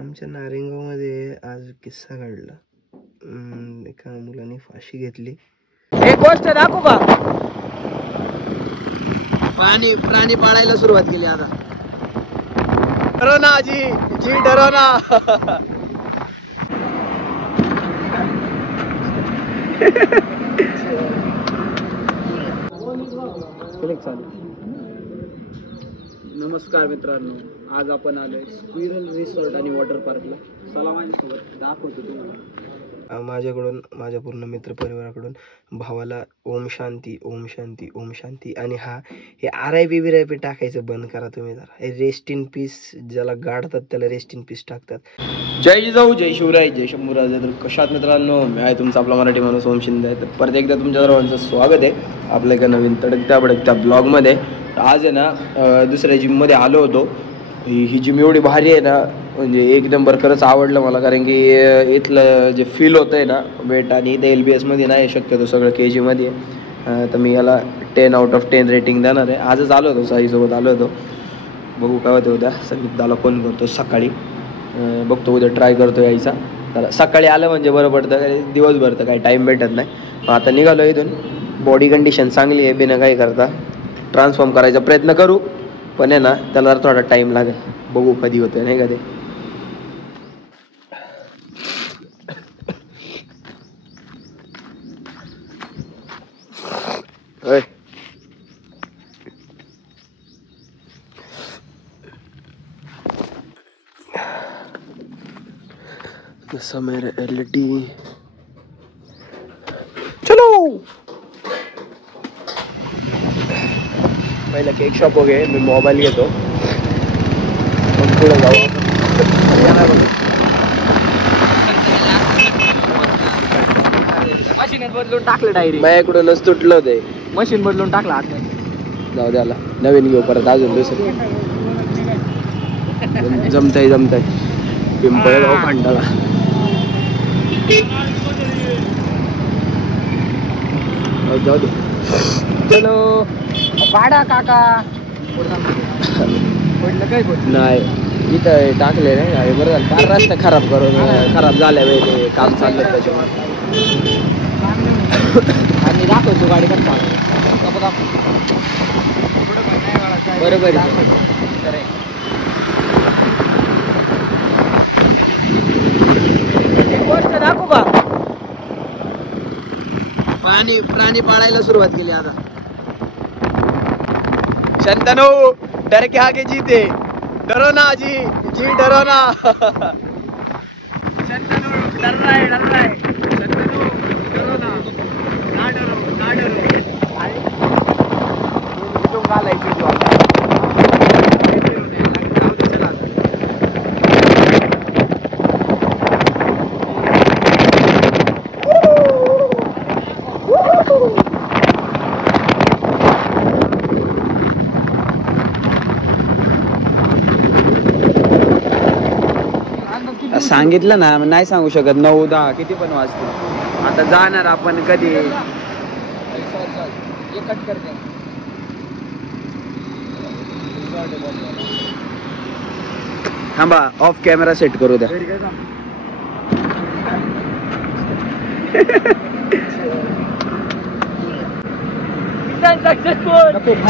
आमच्या नारिंगावमध्ये आज किस्सा घडला. एका मुलाने फाशी घेतली. एक गोष्ट दाखवू का? प्राणी पाळायला सुरुवात केली आता. डरो ना जी डरो ना. नमस्कार मित्रांनो, आज आपण आलोय स्क्विरल रिसॉर्ट आणि वॉटर पार्कला. चला माझ्यासोबत दाखवतो तुम्हाला. माझ्याकडून, माझ्या पूर्ण मित्रपरिवाराकडून भावाला ओम शांती ओम शांती ओम शांती. आणि हे RIP बिरायपी टाकायचं बंद करा तुम्ही जरा. रेस्ट इन पीस ज्याला गाडतात त्याला रेस्ट इन पीस टाकतात. जय जिजाऊ, जय शिवराय, जय शंभूराज. तर कशात मित्रांनो, मी आहे तुमचा आपला मराठी माणूस ओम शिंदे आहे. तर परत एकदा तुमच्या सर्वांचं स्वागत आहे आपल्या एका नवीन तडकत्या बडकत्या ब्लॉगमध्ये. आज आहे ना दुसऱ्या जिममध्ये आलो होतो. ही जिम एवढी भारी आहे ना, म्हणजे एक नंबर. खरंच आवडलं मला, कारण की इथलं जे फील होतं आहे ना वेट, आणि इथं LBSमध्ये नाही शक्यतो, सगळं KGमध्ये आहे. तर मी याला 10 out of 10 रेटिंग देणार आहे. आजच आलो होतो, साईसोबत आलो होतो. बघू काय होतं उद्या. संगीताला फोन करतो सकाळी, बघतो उद्या ट्राय करतो यायचा. तर सकाळी आलं म्हणजे बरं पडतं, दिवसभर तर काही टाईम भेटत नाही. आता निघालो इथून. बॉडी कंडिशन चांगली आहे, बिना काही करता ट्रान्सफॉर्म करायचा प्रयत्न करू, पण आहे ना त्याला थोडा टाईम लागेल. बघू कधी होतं, नाही का ते. मेरा LED. चलो पहिला केक शॉप हो गए. मी मोबाईल घेतो, मग पुढे जाऊ. मशीन बदलून टाकलं डायरेक्ट. माझ्याकडूनच तुटलं होते. मशीन बदलून टाकलं आता. जाऊ द्याला, नवीन घेऊ परत अजून दुसरं. जमतंय पिंपळ गाव खंडाळा. जाऊ दे. चलो पाडा काका. पडलं काय नाही, इथं टाकले नाही. बरं झालं, फार रस्ता खराब झाल्या वेळी काम चाललं त्याच्यामुळे. आणि दाखवतो गाडी करता बरोबर. गोष्ट दाखवू का? प्राणी पाळायला सुरुवात केली आता. शंतनू, डर के आगे जीते, डरो ना जी डरो ना. शंतनू डर रहा है. शंतनू डरो ना डरो. सांगितलं ना, नाही सांगू शकत. 9-10 किती पण वाजते. आता जाणार आपण कधी. थांबा, ऑफ कॅमेरा सेट करू द्या.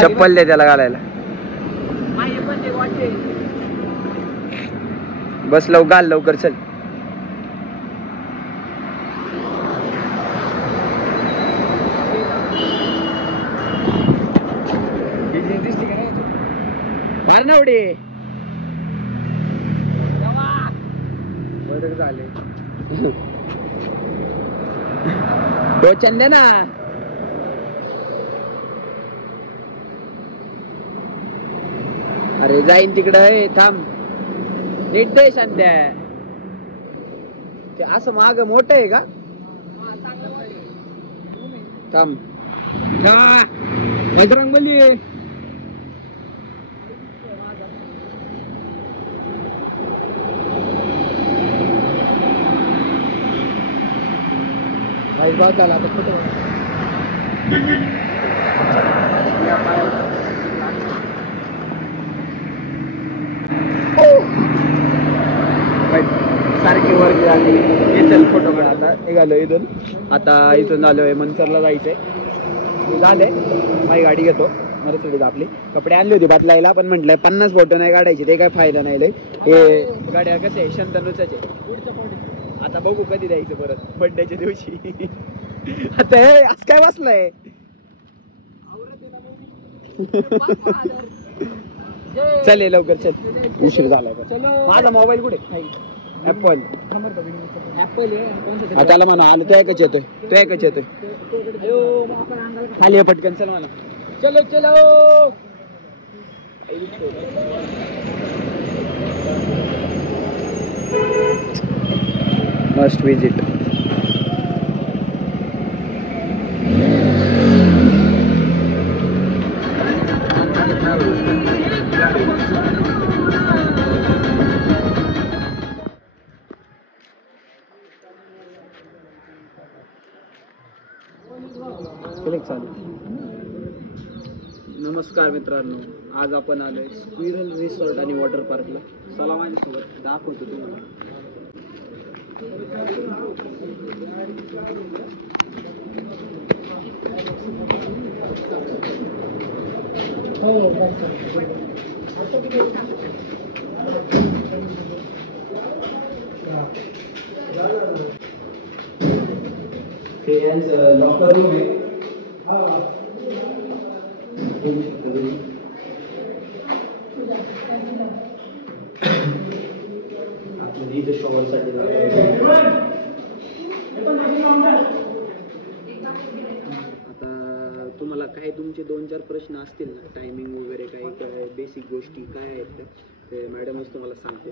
चप्पल दे त्याला घालायला. बस घाल लवकर, चल. मार ना उडी. बरं झाले. टोचन दे ना. अरे जाईन तिकडं. थांब, नीट दे शांत्या. ते असं माग मोठं आहे का? थांब. बजरंगबली. झाला आता कुठं सारखी वरती आली. हे चल फोटो काढ. आता निघालो इथून. आता इथून आलोय मनसरला जायचंय. झाले माझी गाडी घेतो मर्सिडीज आपली. कपडे आणले होते बदलायला पण म्हटलंय 50 फोटो नाही काढायचे, ते काय फायदा नाही लय. हे गाड्या कसे आहे शंतनूचाच आहे. आता बघू कधी द्यायचं परत बड्डेच्या दिवशी. आता हे आज काय बसलंय. चल लवकर चल, उशीर झालाय. माझा मोबाईल कुठे. ऍपल त्याला म्हणा आलं तो एकच येतोय, तो एकच येतोय. खाली पटकन चल म्हणा. चलो चलो. Must visit. नमस्कार मित्रांनो, आज आपण आलोय स्क्विरल रिसॉर्ट आणि वॉटर पार्कला. चला माझ्यासोबत दाखवतो तुम्हाला. हे यांचं लॉकर रूम आहे. इथे शॉवर साठी आता तुम्हाला काय तुमचे 2-4 प्रश्न असतील ना, टायमिंग वगैरे काही बेसिक गोष्टी काय आहेत ते मॅडमच तुम्हाला सांगते.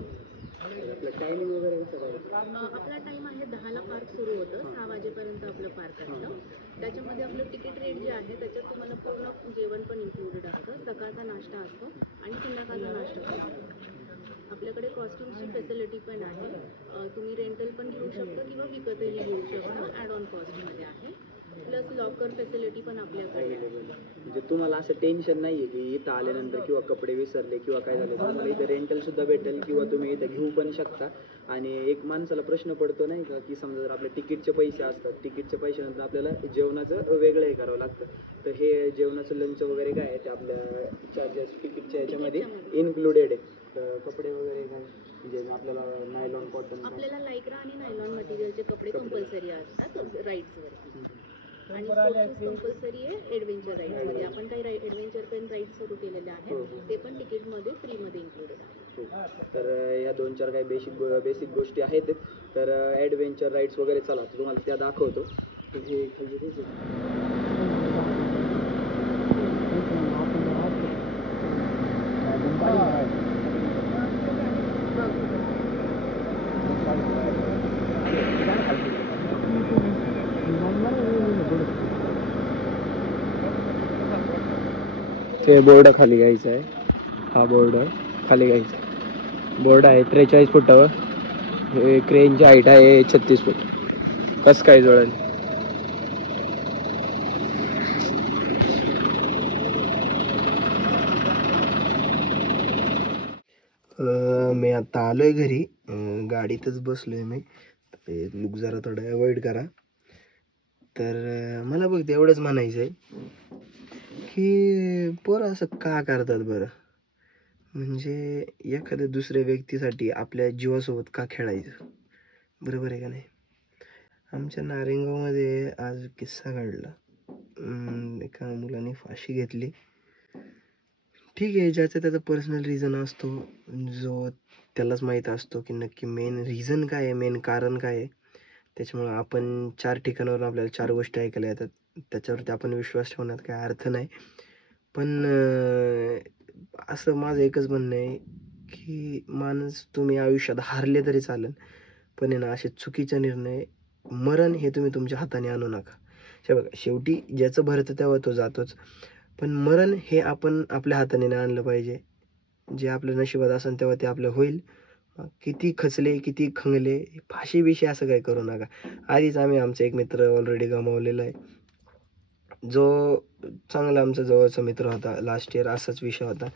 आपलं टायमिंग वगैरे कसं आहे. आपला टाइम आहे 10ला पार्क सुरू होतं, 6 वाजेपर्यंत आपलं पार्क असतं. त्याच्यामध्ये आपलं तिकीट रेट जे आहे त्याच्यात तुम्हाला पूर्ण जेवण पण इन्क्लुडेड असतं. सकाळचा नाश्ता असतो आणि संध्याकाळचा नाश्ता असतो. आपल्याकडे कॉस्ट्युम्सची फॅसिलिटी पण आहे. तुम्ही रेंटल पण घेऊ शकता किंवा विकतही घेऊ शकता. ॲड ऑन कॉस्टमध्ये आहे. प्लस लॉकर फॅसिलिटी पण आपल्याकडे आहे. म्हणजे तुम्हाला असं टेन्शन नाहीये की इथं आल्यानंतर किंवा कपडे विसरले किंवा काय झालं, तुम्हाला इथं रेंटल सुद्धा भेटेल किंवा तुम्ही इथं घेऊ पण शकता. आणि एक माणसाला प्रश्न पडतो नाही का, की समजा जर आपले तिकीटचे पैसे असतात, तिकीटच्या पैशानंतर आपल्याला जेवणाचं वेगळं हे करावं लागतं. तर हे जेवणाचं लंच वगैरे काय आहे ते आपल्या चार्जेस तिकीटच्या याच्यामध्ये इन्क्लुडेड आहे. तर कपडे वगैरे काय म्हणजे आपल्याला नायलॉन कॉटन. आपल्याला लायक्रा आणि नायलॉन मटेरियलचे कपडे कंपल्सरी असतात राईड्सवरती. आणि कंपल्सरी आहे ॲडव्हेंचर राईड्समध्ये. आपण काही ॲडव्हेंचर पण राईड्स सुरू केलेले आहेत, ते पण तिकीटमध्ये फ्रीमध्ये इन्क्लुडेड आहे. तर या 2-4 काही बेसिक गोष्टी आहेत. तर ॲडव्हेंचर राईड्स वगैरे चला तुम्हाला त्या दाखवतो. हे ते बोर्ड खाली घ्यायचा आहे. हा बोर्ड खाली घ्यायचा आहे. बोर्ड आहे 43 फुटावर. क्रेनची हाईट आहे 36 फूट. कसं काय जुळेल. मी आता आलोय घरी. गाडीतच बसलोय मी. लुक जरा थोडं अवॉइड करा. तर मला बघ एवढंच म्हणायचं आहे की पोरं असं का करतात बरं. म्हणजे एखाद्या दुसऱ्या व्यक्तीसाठी आपल्या जीवासोबत का खेळायचं. बरोबर आहे का नाही. आमच्या नारायणगावमध्ये आज किस्सा घडला. एका मुलाने फाशी घेतली. ठीक आहे, ज्याचा त्याचा पर्सनल रिझन असतो, जो त्यालाच माहीत असतो की नक्की मेन रिझन काय आहे, मेन कारण काय आहे. त्याच्यामुळं आपण 4 ठिकाणावर आपल्याला 4 गोष्टी ऐकायला येतात. त्याच्यावरती आपण विश्वास ठेवण्यात काय अर्थ नाही. पण असं माझं एकच म्हणणं आहे की माणूस तुम्ही आयुष्यात हारले तरी चालेल, पण आहे ना असे चुकीचे निर्णय, मरण हे तुम्ही तुमच्या हाताने आणू नका. हे बघा, शेवटी ज्याचं भरतं तेव्हा तो जातोच, पण मरण हे आपण आपल्या हाताने नाही आणलं पाहिजे. जे आपल्या नशिबात असेल तेव्हा ते आपलं होईल. किती खचले, किती खंगले, फाशी बिशी असं काही करू नका. आधीच आम्ही आमचा एक मित्र ऑलरेडी गमावलेला आहे, जो चांगला आमचा जवळचा मित्र होता. लास्ट इयर असाच विषय होता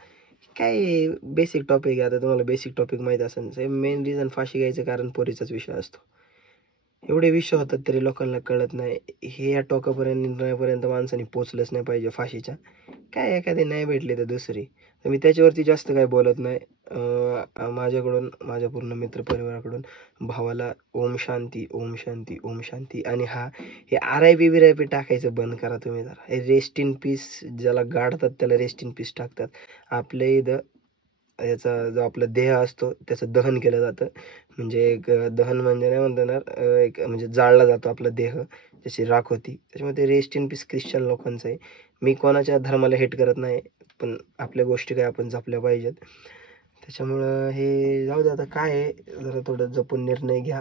काय बेसिक टॉपिक आहे. आता तुम्हाला बेसिक टॉपिक माहीत असेल. मेन रिझन फाशी घ्यायचं कारण पोरीचाच विषय असतो. एवढे विषय होतात तरी लोकांना कळत नाही. हे या टोकापर्यंत निर्णयापर्यंत माणसाने पोचलंच नाही पाहिजे फाशीच्या. काय एखादी नाही भेटली तर दुसरी. तर मी त्याच्यावरती जास्त काही बोलत नाही. माझ्याकडून, माझ्या पूर्ण मित्रपरिवाराकडून भावाला ओम शांती, ओम शांती, ओम शांती. आणि हे RIP बिरायपी टाकायचं बंद करा तुम्ही जरा. हे रेस्ट इन पीस ज्याला गाडतात त्याला रेस्ट इन पीस टाकतात. आपल्या इथं याचा जो आपला देह असतो त्याचं दहन केलं जातं. म्हणजे एक दहन म्हणजे नाही म्हणता येणार, एक म्हणजे जाळला जातो आपला देह, त्याची राख होती. त्याच्यामुळे रेस्ट इन पीस ख्रिश्चन लोकांचं आहे. मी कोणाच्या धर्माला हेट करत नाही, पण आपल्या गोष्टी काय आपण जपल्या पाहिजेत. त्याच्यामुळं हे जाऊ दे. आता काय आहे, जरा थोडं जपून निर्णय घ्या.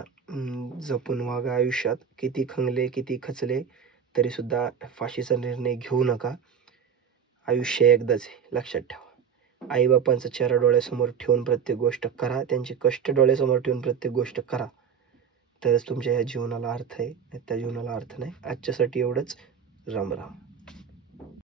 जपून वागा आयुष्यात. किती खंगले, किती खचले तरीसुद्धा फाशीचा निर्णय घेऊ नका. आयुष्य एकदाच आहे, लक्षात ठेवा. आईबापांचा चेहरा डोळ्यासमोर ठेवून प्रत्येक गोष्ट करा. त्यांचे कष्ट डोळ्यासमोर ठेवून प्रत्येक गोष्ट करा. तरच तुमच्या ह्या जीवनाला अर्थ आहे. त्या जीवनाला अर्थ नाही. आजच्यासाठी एवढंच. राम राम.